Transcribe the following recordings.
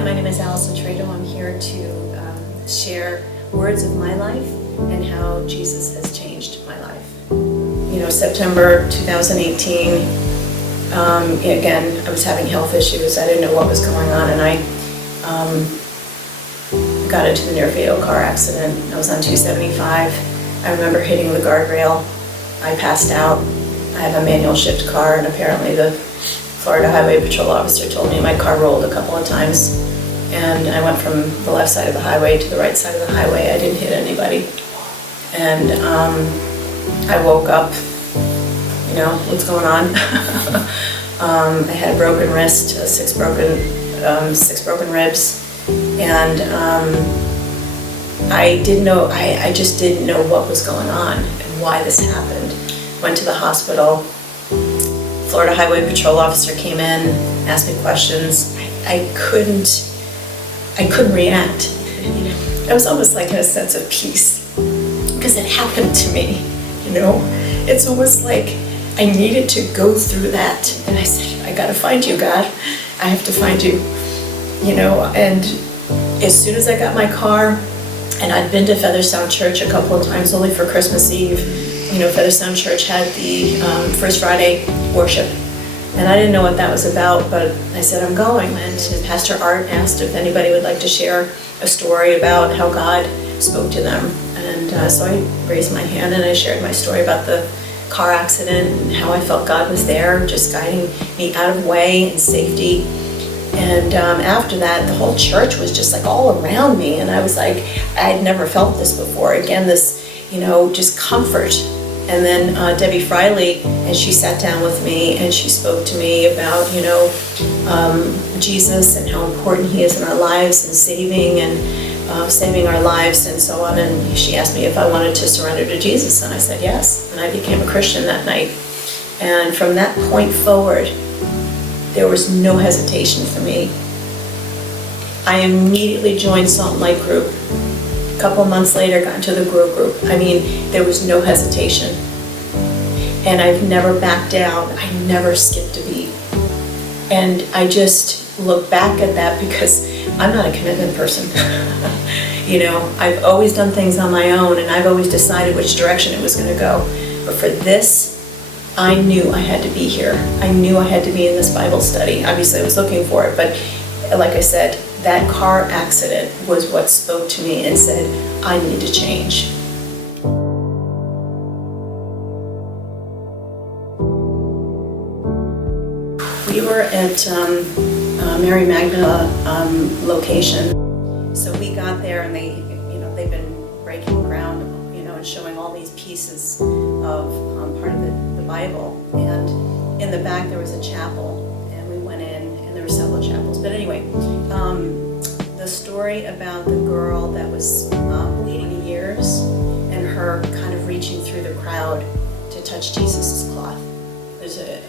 Hi, my name is Alison Trado. I'm here to share words of my life and how Jesus has changed my life. September 2018, again, I was having health issues. I didn't know what was going on, and I got into the near fatal car accident. I was on 275. I remember hitting the guardrail. I passed out. I have a manual shift car, and apparently the Florida Highway Patrol officer told me my car rolled a couple of times, and I went from the left side of the highway to the right side of the highway. I didn't hit anybody, and I woke up. What's going on? I had a broken wrist, six broken ribs, and I didn't know. I just didn't know what was going on and why this happened. Went to the hospital. Florida Highway Patrol officer came in, asked me questions. I couldn't react. I was almost like in a sense of peace because it happened to me. It's almost like I needed to go through that, and I said, I gotta find you, God. I have to find you. And as soon as I got my car, and I'd been to Featherstone Church a couple of times, only for Christmas Eve. Featherstone Church had the First Friday worship, and I didn't know what that was about, but I said, I'm going. And Pastor Art asked if anybody would like to share a story about how God spoke to them. And so I raised my hand and I shared my story about the car accident and how I felt God was there, just guiding me out of the way and safety. And after that, the whole church was just like all around me, and I was like, I had never felt this before. Again, this, just comfort. And then Debbie Friley, and she sat down with me and she spoke to me about, Jesus and how important he is in our lives and saving our lives and so on. And she asked me if I wanted to surrender to Jesus, and I said yes. And I became a Christian that night. And from that point forward, there was no hesitation for me. I immediately joined Salt and Light Group. A couple of months later, got into the Grow Group. There was no hesitation. And I've never backed down. I never skipped a beat. And I just look back at that because I'm not a commitment person. I've always done things on my own, and I've always decided which direction it was going to go. But for this, I knew I had to be here. I knew I had to be in this Bible study. Obviously, I was looking for it, but like I said, that car accident was what spoke to me and said, I need to change. We were at Mary Magdala location. So we got there, and they've been breaking ground, and showing all these pieces of part of the Bible. And in the back there was a chapel, and we went in, and there were several chapels. But anyway, the story about the girl that was bleeding years, and her kind of reaching through the crowd to touch Jesus' cloth. There's a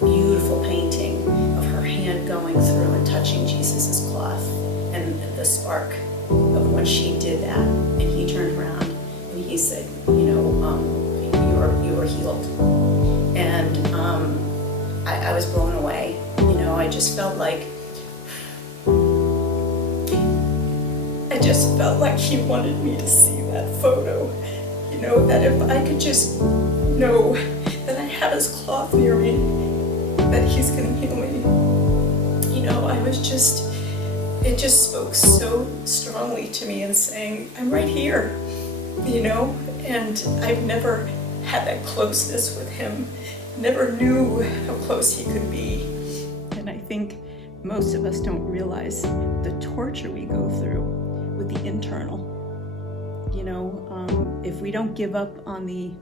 beautiful painting of her hand going through and touching Jesus' cloth, and the spark of when she did that, and he turned around and he said, you are healed. And I was blown away. I just felt like he wanted me to see that photo. That if I could just know that I have his cloth near me, that he's going to heal me. It just spoke so strongly to me and saying, I'm right here, and I've never had that closeness with him, never knew how close he could be. And I think most of us don't realize the torture we go through with the internal. If we don't give up on the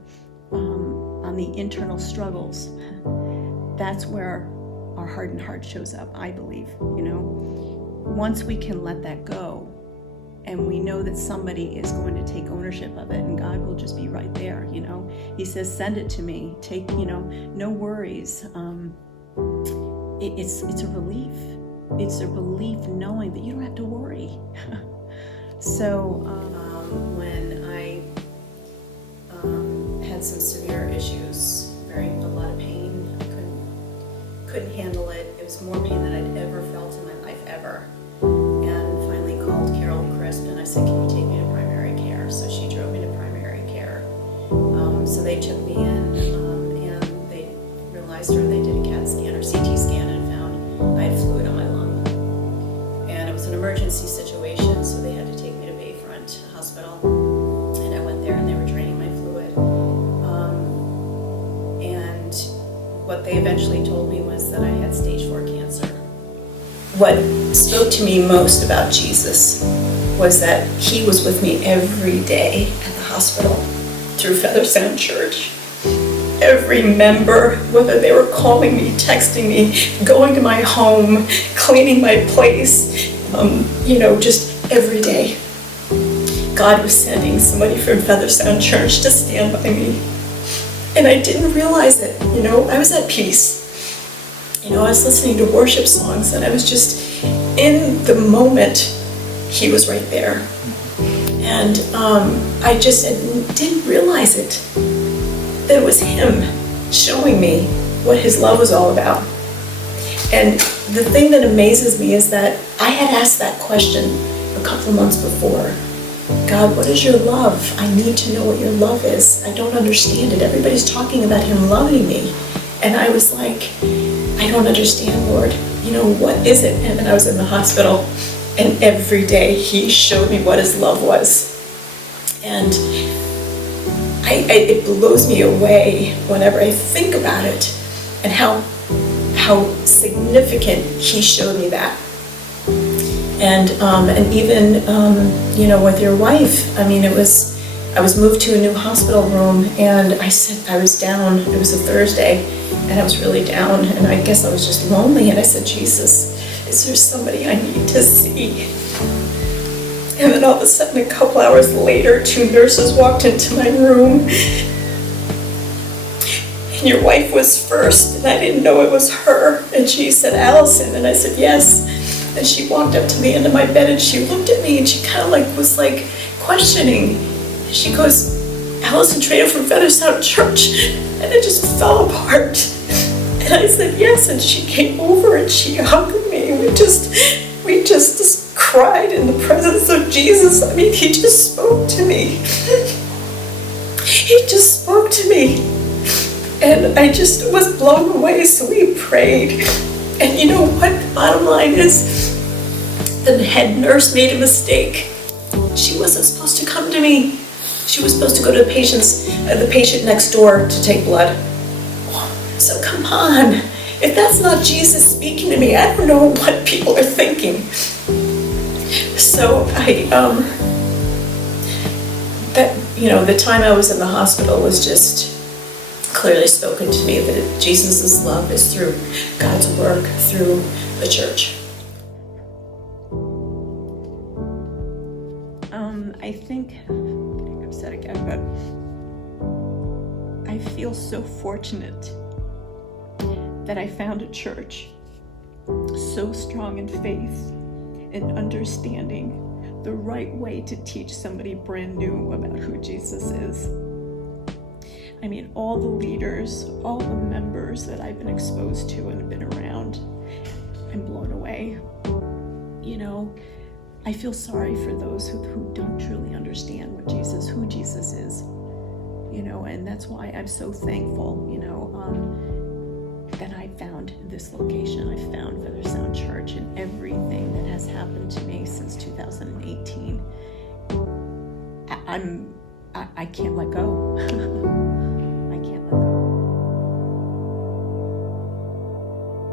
internal struggles, that's where our hardened heart shows up, I believe. Once we can let that go, and we know that somebody is going to take ownership of it, and God will just be right there. He says, send it to me, take, no worries. It's a relief. It's a relief knowing that you don't have to worry. So when I had some severe issues, a lot of pain, I couldn't handle it. It was more pain than I'd ever felt in my life, ever. So they took me in, and they realized, or they did a CAT scan or CT scan and found I had fluid on my lung. And it was an emergency situation, so they had to take me to Bayfront Hospital. And I went there and they were draining my fluid. And what they eventually told me was that I had stage 4 cancer. What spoke to me most about Jesus was that he was with me every day at the hospital through Feather Sound Church. Every member, whether they were calling me, texting me, going to my home, cleaning my place, just every day. God was sending somebody from Feather Sound Church to stand by me. And I didn't realize it, I was at peace. I was listening to worship songs and I was just in the moment. He was right there. And I just didn't realize it, that it was him showing me what his love was all about. And the thing that amazes me is that I had asked that question a couple of months before. God, what is your love? I need to know what your love is. I don't understand it. Everybody's talking about him loving me. And I was like, I don't understand, Lord. What is it? And then I was in the hospital, and every day he showed me what his love was. And it blows me away whenever I think about it and how significant he showed me that. And even with your wife, I was moved to a new hospital room, and I was down. It was a Thursday, and I was really down, and I guess I was just lonely. And I said, Jesus, is there somebody I need to see? And then all of a sudden, a couple hours later, 2 nurses walked into my room. And your wife was first, and I didn't know it was her. And she said, Alison, and I said, yes. And she walked up to the end of my bed, and she looked at me, and she kind of was questioning. And she goes, Alison Trado from Feather Sound Church. And it just fell apart. And I said, yes. And she came over and she hugged me. We just cried in the presence of Jesus. He just spoke to me. He just spoke to me. And I just was blown away. So we prayed. And you know what? The bottom line is, the head nurse made a mistake. She wasn't supposed to come to me. She was supposed to go to the patient next door to take blood. So come on. If that's not Jesus speaking to me, I don't know what people are thinking. So the time I was in the hospital was just clearly spoken to me that Jesus' love is through God's work, through the church. I think, I'm getting upset again, but I feel so fortunate that I found a church so strong in faith and understanding the right way to teach somebody brand new about who Jesus is. All the leaders, all the members that I've been exposed to and been around, I'm blown away. I feel sorry for those who don't truly understand who Jesus is, and that's why I'm so thankful, that I found this location. I found Feather Sound Church, and everything that has happened to me since 2018, I can't let go.